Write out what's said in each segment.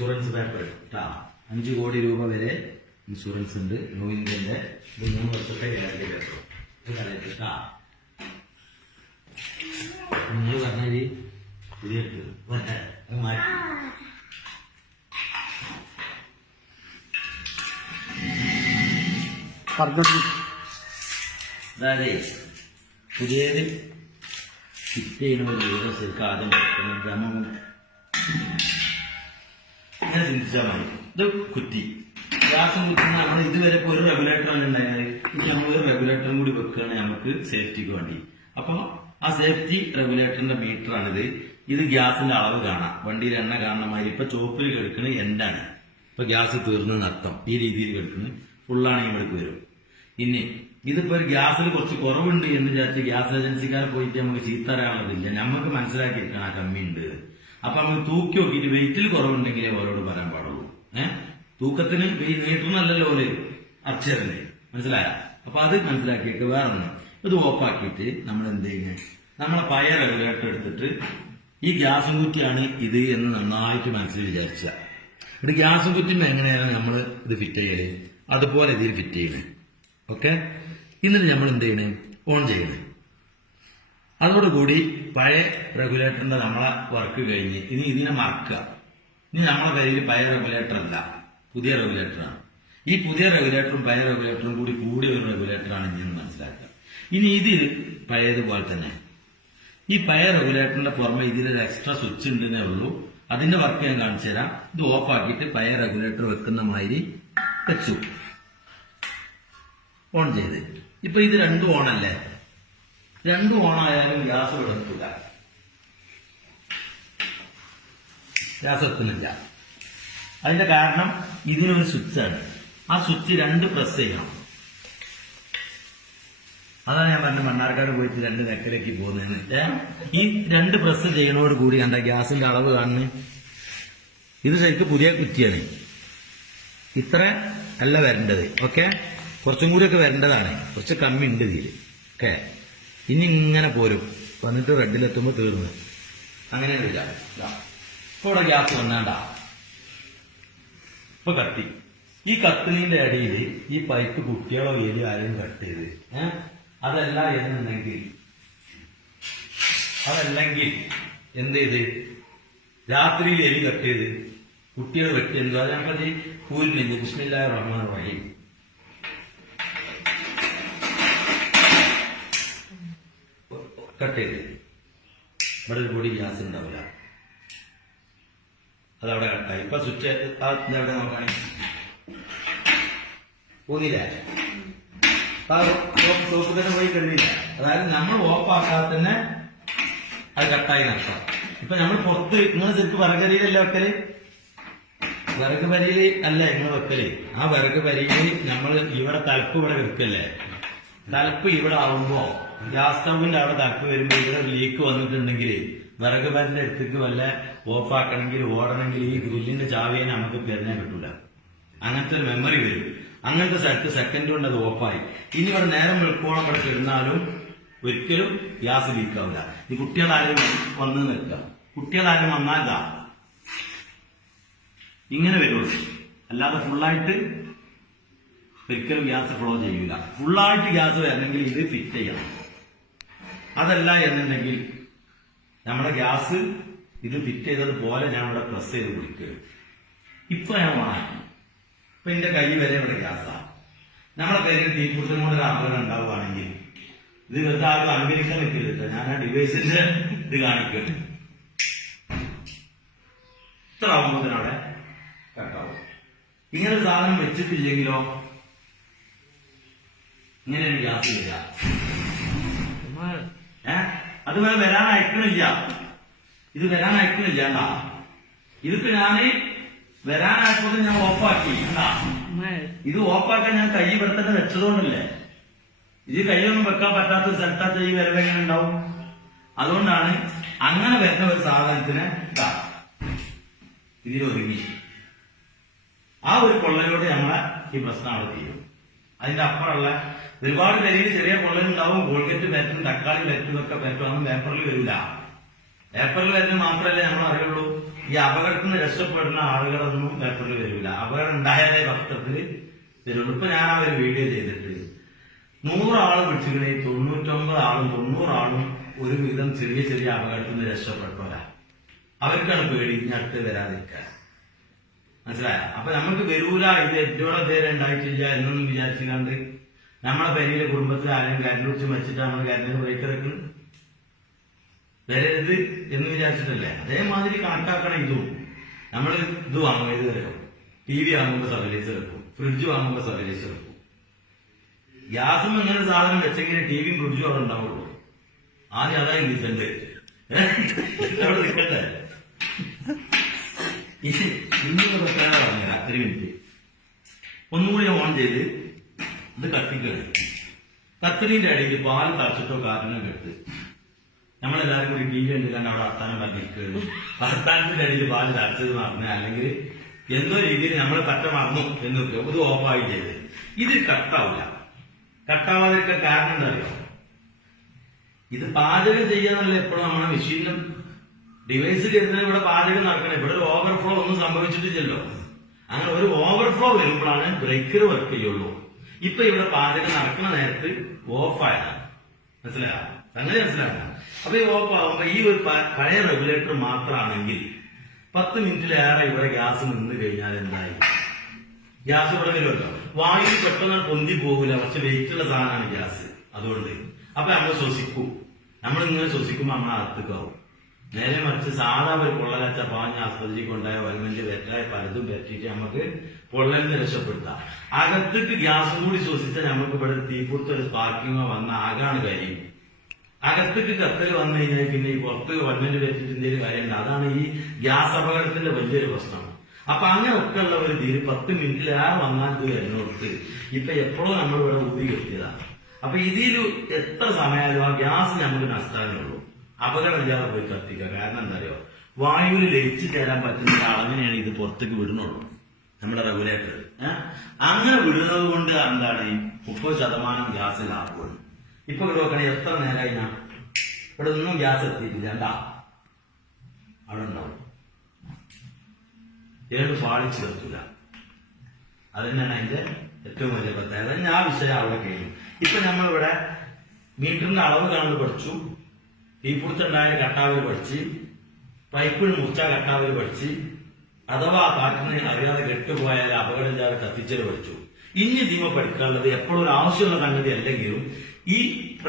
Insurance paper കേട്ടാ അഞ്ചു കോടി രൂപ വരെ ഇൻഷുറൻസ് ഉണ്ട്. ന്യൂ ഇന്ത്യന്റെ ഇത് മൂന്ന് വർഷത്തെ ഗ്യാരണ്ടി പേപ്പർ ഇത് നിങ്ങൾ പറഞ്ഞാൽ പുതിയ മാറ്റി. പറഞ്ഞോട്ട് അതായത് പുതിയത് ഫിറ്റ് ചെയ്യുന്ന ഒരു വിവരം ഇങ്ങനെ ചിന്തിച്ചാൽ മതി ഇത് കുറ്റി ഗ്യാസും കുത്തുന്ന നമ്മൾ ഇതുവരെ ഇപ്പോൾ ഒരു റെഗുലേറ്റർ ഉണ്ടായത് ഇനി നമ്മൾ ഒരു റെഗുലേറ്ററും കൂടി വെക്കുകയാണ് നമുക്ക് സേഫ്റ്റിക്ക് വേണ്ടി. അപ്പൊ ആ സേഫ്റ്റി റെഗുലേറ്ററിന്റെ മീറ്റർ ആണിത്. ഇത് ഗ്യാസിന്റെ അളവ് കാണാം. വണ്ടിയിൽ എണ്ണ കാണുന്ന മാതിരി. ഇപ്പൊ ചോപ്പിൽ കിടക്കുന്നത് എന്താണ്? ഇപ്പൊ ഗ്യാസ് തീർന്നെന്ന് അർത്ഥം. ഈ രീതിയിൽ കിടക്കുന്നത് ഫുള്ളാണെങ്കിൽ ഇവിടേക്ക് വരും. ഇനി ഇതിപ്പോ ഒരു ഗ്യാസിൽ കുറച്ച് കുറവുണ്ട് എന്ന് വിചാരിച്ച് ഗ്യാസ് ഏജൻസിക്കാർ പോയിട്ട് നമുക്ക് ചീത്ത അറിയാനുള്ളതില്ല നമുക്ക് മനസ്സിലാക്കിയിരിക്കണം ആ കമ്മി ഉണ്ട് അപ്പൊ അവൻ തൂക്കി നോക്കിയിട്ട് വെയിറ്റിൽ കുറവുണ്ടെങ്കിലേ അവരോട് വരാൻ പാടുള്ളൂ. ഏഹ് തൂക്കത്തിന് മീറ്ററിനല്ലല്ലോ ഓര് അക്ഷരന് മനസ്സിലായ? അപ്പൊ അത് മനസ്സിലാക്കിയിട്ട് വേറെ ഒന്ന് ഇത് ഓഫാക്കിയിട്ട് നമ്മൾ എന്ത് ചെയ്യുന്നത് നമ്മളെ പഴയ റെഗുലേറ്റർ എടുത്തിട്ട് ഈ ഗ്യാസും കുറ്റിയാണ് ഇത് എന്ന് നന്നായിട്ട് മനസ്സിൽ വിചാരിച്ച. ഇത് ഗ്യാസും കുറ്റിന് എങ്ങനെയാണ് നമ്മൾ ഇത് ഫിറ്റ് ചെയ്യൽ? അതുപോലെ ഇതിൽ ഫിറ്റ് ചെയ്യണേ ഓക്കെ? എന്നിട്ട് നമ്മൾ എന്ത് ചെയ്യണേ? ഓൺ ചെയ്യണേ. അതോടുകൂടി പഴയ റെഗുലേറ്ററിന്റെ നമ്മളെ വർക്ക് കഴിഞ്ഞ് ഇനി ഇതിനെ മറക്കുക. ഇനി നമ്മളെ കയ്യിൽ പഴയ റെഗുലേറ്റർ അല്ല പുതിയ റെഗുലേറ്ററാണ് ഈ പുതിയ റെഗുലേറ്ററും പഴയ റെഗുലേറ്ററും കൂടി കൂടിയ ഒരു റെഗുലേറ്ററാണ് ഇനി മനസ്സിലാക്കുക. ഇനി ഇത് പഴയതുപോലെ തന്നെ. ഈ പഴയ റെഗുലേറ്ററിന്റെ പുറമെ ഇതിലൊരു എക്സ്ട്രാ സ്വിച്ച് ഉണ്ടെന്നേ ഉള്ളൂ. അതിന്റെ വർക്ക് ഞാൻ കാണിച്ചു തരാം. ഇത് ഓഫ് ആക്കിയിട്ട് പഴയ റെഗുലേറ്റർ വെക്കുന്ന മാതിരി വെച്ചു. ഓൺ ചെയ്ത്. ഇപ്പൊ ഇത് രണ്ടും ഓണല്ലേ രണ്ടും ഓണായാലും ഗ്യാസ് എടുക്കില്ല. ഗ്യാസ് എത്തുന്നില്ല അതിന്റെ കാരണം ഇതിനൊരു സ്വിച്ചാണ്. ആ സ്വിച്ച് രണ്ട് പ്രസ് ചെയ്യണം. അതാണ് ഞാൻ പറഞ്ഞ മണ്ണാർക്കാട് പോയിട്ട് രണ്ട് നെക്കലേക്ക് പോകുന്നതെന്ന്. ഈ രണ്ട് പ്രസ് ചെയ്യണോട് കൂടി കണ്ട ഗ്യാസിന്റെ അളവ് കാണുന്നു. ഇത് ശരിക്കും പുതിയ കുറ്റിയാണ്. ഇത്ര അല്ല വരേണ്ടത്. ഓക്കെ? കുറച്ചും കൂടിയൊക്കെ വരേണ്ടതാണ്. കുറച്ച് കമ്മി ഉണ്ട് ഇതിൽ ഓക്കെ? ഇനി ഇങ്ങനെ പോരും. വന്നിട്ട് റെഡിലെത്തുമ്പോൾ തീർന്നു. അങ്ങനെ ഇല്ല ഇവിടെ ഗ്യാസ് വന്നാണ്ട. ഇപ്പൊ കത്തി. ഈ കത്തിനിന്റെ അടിയിൽ ഈ പൈപ്പ് കുട്ടികളോ ഏരിയ ആരെയും കട്ട് ചെയ്ത് ഏഹ് അതല്ല എന്നുണ്ടെങ്കിൽ അതല്ലെങ്കിൽ എന്ത് ചെയ്ത്? രാത്രിയിൽ എലി കട്ട് ചെയ്ത് കുട്ടികൾ വെട്ടി എന്തോ അതിനകത്ത് കൂലിനില്ല ബിസ്മില്ലാ റഹ്മാൻ റഹീം. കട്ട് ചെയ്ത് ഇവിടെ ഒരു പൊടി ഗ്യാസ് ഉണ്ടാവില്ല. അതവിടെ കട്ടായി. ഇപ്പൊ സ്വിച്ച് അവിടെ നോക്കുകയാണെങ്കിൽ പോകുന്നില്ല സോപ്പ് തന്നെ പോയി കഴിഞ്ഞില്ല. അതായത് നമ്മൾ ഓഫാക്കാതെ തന്നെ അത് കട്ടായി നഷ്ടം ഇപ്പൊ നമ്മൾ പുറത്ത് നിങ്ങൾ ശരിക്കും വിറകരിയിലല്ല വെക്കൽ? വിറക് പരിയിൽ അല്ല നിങ്ങൾ വെക്കൽ. ആ വിറക് പരിയിൽ നമ്മൾ ഇവിടെ തലപ്പ് ഇവിടെ വെക്കല്ലേ? തലപ്പ് ഇവിടെ ആവുമ്പോ ഗ്യാസ് അവിടെ തക്ക് വരുമ്പോൾ ഇവിടെ ലീക്ക് വന്നിട്ടുണ്ടെങ്കിൽ വിറക് അടുത്തേക്ക് വല്ല ഓഫാക്കണമെങ്കിൽ ഓടണമെങ്കിൽ ഈ ഗ്രില്ലിന്റെ ചാവിയെ നമുക്ക് പെരഞ്ഞാൽ കിട്ടൂല. അങ്ങനത്തെ ഒരു മെമ്മറി വരും. അങ്ങനത്തെ സ്ഥലത്ത് സെക്കൻഡ് കൊണ്ട് അത് ഓഫായി. ഇനി ഇവിടെ നേരം വെളുക്കോളം ഇവിടെ കിടന്നാലും ഒരിക്കലും ഗ്യാസ് ലീക്ക് ആവില്ല ഈ കുട്ടികളാരും വന്ന് നിൽക്കുക. കുട്ടികളാരും വന്നാൽ ഇതാ. ഇങ്ങനെ വരുള്ളൂ. അല്ലാതെ ഫുള്ളായിട്ട് ഒരിക്കലും ഗ്യാസ് ഫ്ലോ ചെയ്യില്ല ഫുള്ളായിട്ട് ഗ്യാസ് വരണമെങ്കിൽ ഇത് ഫിറ്റ് ചെയ്യണം. അതല്ല എന്നുണ്ടെങ്കിൽ നമ്മുടെ ഗ്യാസ് ഇത് ഫിറ്റ് ചെയ്തതുപോലെ ഞാൻ ഇവിടെ പ്രസ് ചെയ്ത് കൊടുക്കുക ഇപ്പൊ ഞാൻ വാങ്ങി. ഇപ്പൊ എന്റെ കൈ വരെ ഇവിടെ ഗ്യാസാണ് നമ്മുടെ കയ്യിൽ തീപിടുത്തം കൊണ്ട് ഒരു അപകടം ഉണ്ടാവുകയാണെങ്കിൽ ഇത് വെറുതെ ആരും അനുകരിക്കാൻ നിൽക്കരുത് ഞാൻ ആ ഡിവൈസിന്റെ ഇത് കാണിക്കും. ഇത്ര ആവുമ്പോഴത്തിനവിടെ കട്ടാവും. ഇങ്ങനെ ഒരു സാധനം വെച്ചിട്ടില്ലെങ്കിലോ ഇങ്ങനെയാണ് ഗ്യാസ് വരിക. ഏ? അത് വേറെ വരാൻ അയക്കണില്ല ഇത് വരാൻ അയക്കണില്ല എന്താ? ഇതിപ്പോ ഞാൻ വരാനായപ്പോൾ ഞാൻ ഓഫാക്കി എന്താ? ഇത് ഓഫാക്കാൻ ഞാൻ കൈ ഇവിടത്തന്നെ വെച്ചതുകൊണ്ടല്ലേ. ഇത് കൈയൊന്നും വെക്കാൻ പറ്റാത്ത ഒരു സ്ഥലത്താത്ത ഈ വരവെങ്ങനെ ഉണ്ടാവും? അതുകൊണ്ടാണ് അങ്ങനെ വരുന്ന ഒരു സാധനത്തിന് ഇതാ ഇതിലൊരുങ്ങി ആ ഒരു കൊള്ളലോട് നമ്മളെ ഈ പ്രശ്നം അവിടെ തീരും. അതിന്റെ അപ്പുറമുള്ള ഒരുപാട് പേരിൽ ചെറിയ കൊള്ളലുണ്ടാവും കോൾഗറ്റ് പറ്റും തക്കാളി പറ്റും ഒക്കെ അന്ന് പേപ്പറിൽ വരില്ല. പേപ്പറിൽ വരുന്നത് മാത്രമല്ലേ നമ്മൾ അറിയുള്ളൂ. ഈ അപകടത്തിൽ നിന്ന് രക്ഷപ്പെടുന്ന ആളുകളൊന്നും പേപ്പറിൽ വരില്ല. അപകടം ഉണ്ടായാലേ ഭക്തത്തിൽ വരുള്ളൂ. ഇപ്പൊ ഞാൻ ആ ഒരു വീഡിയോ ചെയ്തിട്ട് നൂറാളും പിടിച്ചിക്കണേ തൊണ്ണൂറ്റൊമ്പത് ആളും തൊണ്ണൂറാളും ഒരുവിധം ചെറിയ ചെറിയ അപകടത്തിൽ നിന്ന് രക്ഷപ്പെട്ടവരാ. അവർക്കാണ് പേടി ഇനി അടുത്ത് വരാതിരിക്കാൻ. മനസ്സിലായ? അപ്പൊ നമുക്ക് വരൂല ഇത് എത്രയോളം പേര് ഉണ്ടായിട്ടില്ല എന്നൊന്നും വിചാരിച്ചില്ലാണ്ട് നമ്മളെ പെരിയിലെ കുടുംബത്തിൽ ആരെയും കരണ്ട് കുറിച്ച് വെച്ചിട്ട് നമ്മൾ കരണ്ടിന് ബ്രേക്ക് ഇറക്കുന്നത് വരരുത് എന്ന് വിചാരിച്ചിട്ടല്ലേ? അതേമാതിരി കണക്കാക്കണം ഇതും. നമ്മൾ ഇത് വാങ്ങും ഇത് തരും ടി വി വാങ്ങുമ്പോൾ സർവീസ് വെക്കും ഫ്രിഡ്ജ് വാങ്ങുമ്പോൾ സർവീസ് വെക്കും ഗ്യാസും ഇങ്ങനെ സാധനം വെച്ചെങ്കിൽ ടി വിയും ഫ്രിഡ്ജും അവിടെ ഉണ്ടാവുള്ളൂ. ആദ്യം അതായത് ഇൻഡിപെൻഡ് അവിടെ നിൽക്കട്ടെ ഇത് ഇന്നിവിടെ പ്രത്യേകത പറഞ്ഞുതരാം ഒരു മിനിറ്റ് ഒന്നുകൂടി ഓൺ ചെയ്ത് ഇത് കത്തിക്കണം കത്തിരിന്റെ അടിയിൽ പാൽ തറച്ചിട്ടോ കാരണം എടുത്ത് നമ്മളെല്ലാരും കൂടി ടി വി കണ്ടില്ലാണ്ട് അവിടെ വർത്താനം പറഞ്ഞിരിക്കുകയാണ് വർത്താനത്തിന്റെ അടിയിൽ പാൽ തറച്ചത് മറന്ന് അല്ലെങ്കിൽ എന്തോ രീതിയിൽ നമ്മൾ കട്ട മറന്നു എന്ന്. ഇത് ഓഫായി ചെയ്ത്. ഇത് കട്ടാവില്ല കട്ടാവാതിരിക്കാൻ കാരണം എന്താ അറിയോ? ഇത് പാചകം ചെയ്യാന്നല്ല എപ്പോഴും നമ്മളെ മെഷീനും ഡിവൈസ് കരുതുന്ന ഇവിടെ പാചകം നടക്കണം. ഇവിടെ ഒരു ഓവർഫ്ലോ ഒന്നും സംഭവിച്ചിട്ടില്ലല്ലോ. അങ്ങനെ ഒരു ഓവർഫ്ലോ വരുമ്പോഴാണ് ബ്രേക്കർ വർക്ക് ചെയ്യുള്ളൂ. ഇപ്പൊ ഇവിടെ പാചകം നടക്കുന്ന നേരത്ത് ഓഫായതാണ് മനസ്സിലായോ? അങ്ങനെ മനസ്സിലാക്കണം അപ്പൊ ഈ ഓഫ് ആകുമ്പോ ഈ ഒരു പഴയ റെഗുലേറ്റർ മാത്രമാണെങ്കിൽ പത്ത് മിനിറ്റിലേറെ ഇവിടെ ഗ്യാസ് നിന്ന് കഴിഞ്ഞാൽ എന്തായി? ഗ്യാസ് ഇവിടെ വരുമല്ലോ. വായു പെട്ടെന്ന് പൊന്തി പോകില്ല കുറച്ച് വെയിറ്റ് ഉള്ള സാധനമാണ് ഗ്യാസ്. അതുകൊണ്ട്. അപ്പൊ നമ്മൾ ശ്വസിക്കും. നമ്മൾ ഇങ്ങനെ ശ്വസിക്കുമ്പോൾ നമ്മൾ അകത്തേക്കാവും നേരെ മറിച്ച് സാധാ ഒരു പൊള്ളലച്ച പാഞ്ഞ ആസ്പത്രിയിൽ കൊണ്ടായ വൽമന്റ് വെറ്റായ പലതും പറ്റിയിട്ട് നമുക്ക് പൊള്ളലിന് രക്ഷപ്പെടുത്താം. അകത്തേക്ക് ഗ്യാസും കൂടി ശ്വസിച്ചാൽ നമുക്ക് ഇവിടെ തീപിടുത്ത ഒരു സ്പാർക്കിങ്ങോ വന്ന ആകാണ് കാര്യം. അകത്തേക്ക് കത്തൽ വന്നു കഴിഞ്ഞാൽ പിന്നെ ഈ പുറത്ത് വൽമന്റ് പറ്റിയിട്ട് എന്തെങ്കിലും കാര്യമുണ്ട്? അതാണ് ഈ ഗ്യാസ് അപകടത്തിന്റെ വലിയൊരു പ്രശ്നം. അപ്പൊ അങ്ങനെ ഒക്കെ ഉള്ള ഒരു തീര് പത്ത് മിനിറ്റിലേറെ വന്നാൽ പോയി വരുന്നോടത്ത് ഇപ്പൊ എപ്പോഴും നമ്മൾ ഇവിടെ ഊതി കെട്ടിയതാണ്. അപ്പൊ ഇതിൽ എത്ര സമയമായാലും ആ ഗ്യാസ് നമുക്ക് നഷ്ടമേ ഉള്ളൂ അപകടമില്ലാതെ പോയി കത്തിക്കുക. കാരണം എന്താ അറിയോ വായുവിൽ ലയിച്ചു ചേരാൻ പറ്റുന്ന അളവിനെയാണ് ഇത് പുറത്തേക്ക് വിടുന്നുള്ളൂ. നമ്മുടെ റെഗുലേറ്റർ. അങ്ങനെ വിടുന്നത് കൊണ്ട് എന്താണ് മുപ്പത് ശതമാനം ഗ്യാസ് ലാഭമാണ്. ഇപ്പൊ ഇവിടെ നോക്കണേ എത്ര നേരമായി ഞാൻ? ഇവിടെ ഒന്നും ഗ്യാസ് എത്തിയിട്ടില്ല. എന്താ? അവിടെ ഉണ്ടാവും. ഏത് പാളിച്ചു ചേർത്തില്ല തന്നെയാണ് അതിന്റെ ഏറ്റവും വലിയ പ്രത്യേകത. ഞാൻ വിഷയം അവിടെ കഴിഞ്ഞു ഇപ്പൊ നമ്മളിവിടെ മീറ്ററിന്റെ അളവ് കാണുന്നത് പഠിച്ചു. തീപിടുത്തുണ്ടായ കട്ടാവിൽ പഠിച്ച് പൈപ്പിൽ മുറിച്ച കട്ടാവിൽ പഠിച്ച് അഥവാ കാറ്റിന് അറിയാതെ കെട്ടുപോയാൽ അപകടമില്ലാതെ കത്തിച്ചത് പഠിച്ചു. ഇനി ദീമ പഠിക്കാനുള്ളത് എപ്പോഴും ഒരു ആവശ്യമുള്ള സംഗതി അല്ലെങ്കിലും ഈ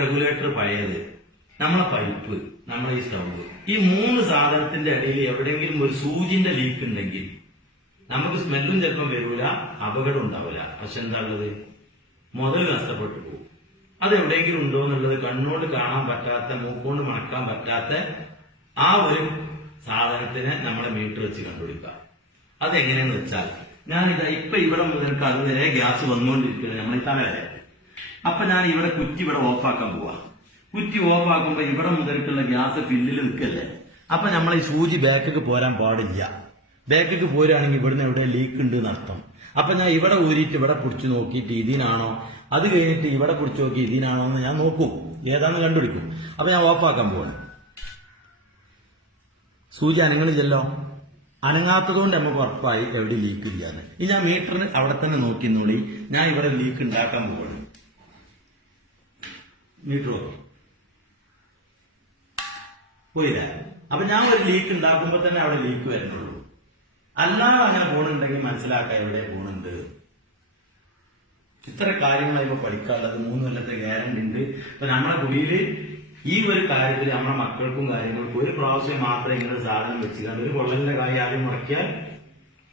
റെഗുലേറ്റർ പഴയത് നമ്മളെ പൈപ്പ് നമ്മളെ ഈ സ്റ്റൗ ഈ മൂന്ന് സാധനത്തിന്റെ ഇടയിൽ എവിടെയെങ്കിലും ഒരു സൂചിന്റെ ലീക്ക് ഉണ്ടെങ്കിൽ നമുക്ക് സ്മെല്ലും ചിലപ്പം വരൂല അപകടം ഉണ്ടാവില്ല. പക്ഷെ എന്താ ഉള്ളത് മുതൽ നഷ്ടപ്പെട്ടു പോകും. അത് എവിടെയെങ്കിലും ഉണ്ടോ എന്നുള്ളത് കണ്ണുകൊണ്ട് കാണാൻ പറ്റാത്ത മൂക്കൊണ്ട് മണക്കാൻ പറ്റാത്ത ആ ഒരു സാധനത്തിനെ നമ്മുടെ മീറ്റർ വെച്ച് കണ്ടുപിടിക്കുക. അതെങ്ങനെയെന്ന് വെച്ചാൽ ഞാൻ ഞാനിതാ ഇപ്പൊ ഇവിടെ മുതൽക്ക് അതുവരെ ഗ്യാസ് വന്നുകൊണ്ടിരിക്കുന്നത് നമ്മൾ ഈ വരെ അപ്പൊ ഞാൻ ഇവിടെ കുറ്റി ഇവിടെ ഓഫാക്കാൻ പോവാ. കുറ്റി ഓഫ് ആക്കുമ്പോ ഇവിടെ മുതൽക്കുള്ള ഗ്യാസ് ഫില്ലിൽ നിൽക്കല്ലേ? അപ്പൊ നമ്മൾ ഈ സൂചി ബാക്കിക്ക് പോരാൻ പാടില്ല. ബാക്കിക്ക് പോരാണെങ്കിൽ ഇവിടുന്ന് എവിടെ ലീക്ക് ഉണ്ട് എന്നർത്ഥം അപ്പൊ ഞാൻ ഇവിടെ ഊരിയിട്ട് ഇവിടെ പിടിച്ചു നോക്കിയിട്ട് ഇതിനാണോ? അത് കഴിഞ്ഞിട്ട് ഇവിടെ പിടിച്ചു നോക്കി ഇതിനാണോ എന്ന് ഞാൻ നോക്കും. ഏതാന്ന് കണ്ടുപിടിക്കും. അപ്പൊ ഞാൻ ഓഫാക്കാൻ പോവാണ്. സൂചി അനങ്ങണില്ലല്ലോ? അനങ്ങാത്തതുകൊണ്ട് നമുക്ക് ഉറപ്പായി എവിടെ ലീക്ക് ഇല്ലാന്ന്. ഇനി ഞാൻ മീറ്ററിന് അവിടെ തന്നെ നോക്കി നോളി ഞാൻ ഇവിടെ ലീക്ക് ഉണ്ടാക്കാൻ പോവാണ്. മീറ്റർ പോയില്ല? അപ്പൊ ഞാൻ ഒരു ലീക്ക് ഉണ്ടാക്കുമ്പോ തന്നെ അവിടെ ലീക്ക് വരുന്നുള്ളൂ. അല്ലാതെ അങ്ങനെ പോണുണ്ടെങ്കിൽ മനസ്സിലാക്കാൻ എവിടെ പോണുണ്ട്? ഇത്ര കാര്യങ്ങൾ ഇപ്പൊ പഠിക്കാനുള്ളത്. മൂന്ന് കൊല്ലത്തെ ഗ്യാരണ്ടി ഉണ്ട്. ഇപ്പൊ നമ്മുടെ കുടിയിൽ ഈ ഒരു കാര്യത്തിൽ നമ്മുടെ മക്കൾക്കും കാര്യങ്ങൾക്കും ഒരു പ്രാവശ്യം മാത്രമേ ഇങ്ങനെ സാധനം വെച്ചുകൊണ്ട് ഒരു കൊള്ളലിന്റെ കാര്യം ആദ്യം മുടക്കിയാൽ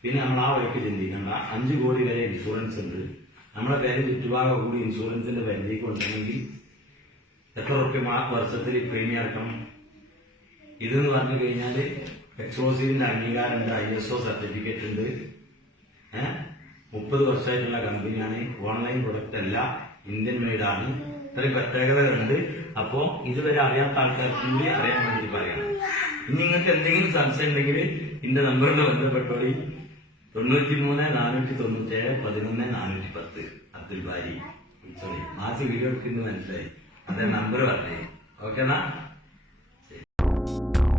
പിന്നെ നമ്മൾ ആ വഴിക്ക് ചിന്തിക്കണ്ട അഞ്ചു കോടി വരെ ഇൻഷുറൻസ് ഉണ്ട്. നമ്മുടെ പേര് ചുറ്റുപാട് കൂടി ഇൻഷുറൻസിന്റെ പരിധിക്ക് ഉണ്ടെങ്കിൽ എത്ര റുപ്യ വർഷത്തിൽ പ്രീമിയം അടക്കണം ഇതെന്ന് പറഞ്ഞു കഴിഞ്ഞാൽ എക്സ്പ്ലോസീവിന്റെ അംഗീകാരമുണ്ട് ഐ എസ് ഒ സർട്ടിഫിക്കറ്റ് ഉണ്ട്. മുപ്പത് വർഷമായിട്ടുള്ള കമ്പനിയാണ്. ഓൺലൈൻ പ്രൊഡക്റ്റ് അല്ല ഇന്ത്യൻ മെയ്ഡ് ആണ്. ഇത്രയും പ്രത്യേകതകളുണ്ട്. അപ്പോ ഇതുവരെ അറിയാത്ത ആൾക്കാർക്ക് കൂടി അറിയാൻ വേണ്ടി പറയാം. ഇനി നിങ്ങൾക്ക് എന്തെങ്കിലും സംശയം ഉണ്ടെങ്കിൽ എന്റെ നമ്പറിൽ ബന്ധപ്പെട്ടോളി തൊണ്ണൂറ്റി മൂന്ന് നാനൂറ്റി തൊണ്ണൂറ്റി ഏഴ് പതിനൊന്ന് നാനൂറ്റി പത്ത് അബ്ദുൽ ബാരി സോറി മാസി വീഡിയോ എടുക്കുന്നത് മനസ്സിലായി. അതെ നമ്പർ പറഞ്ഞേ. ഓക്കെ എന്നാ?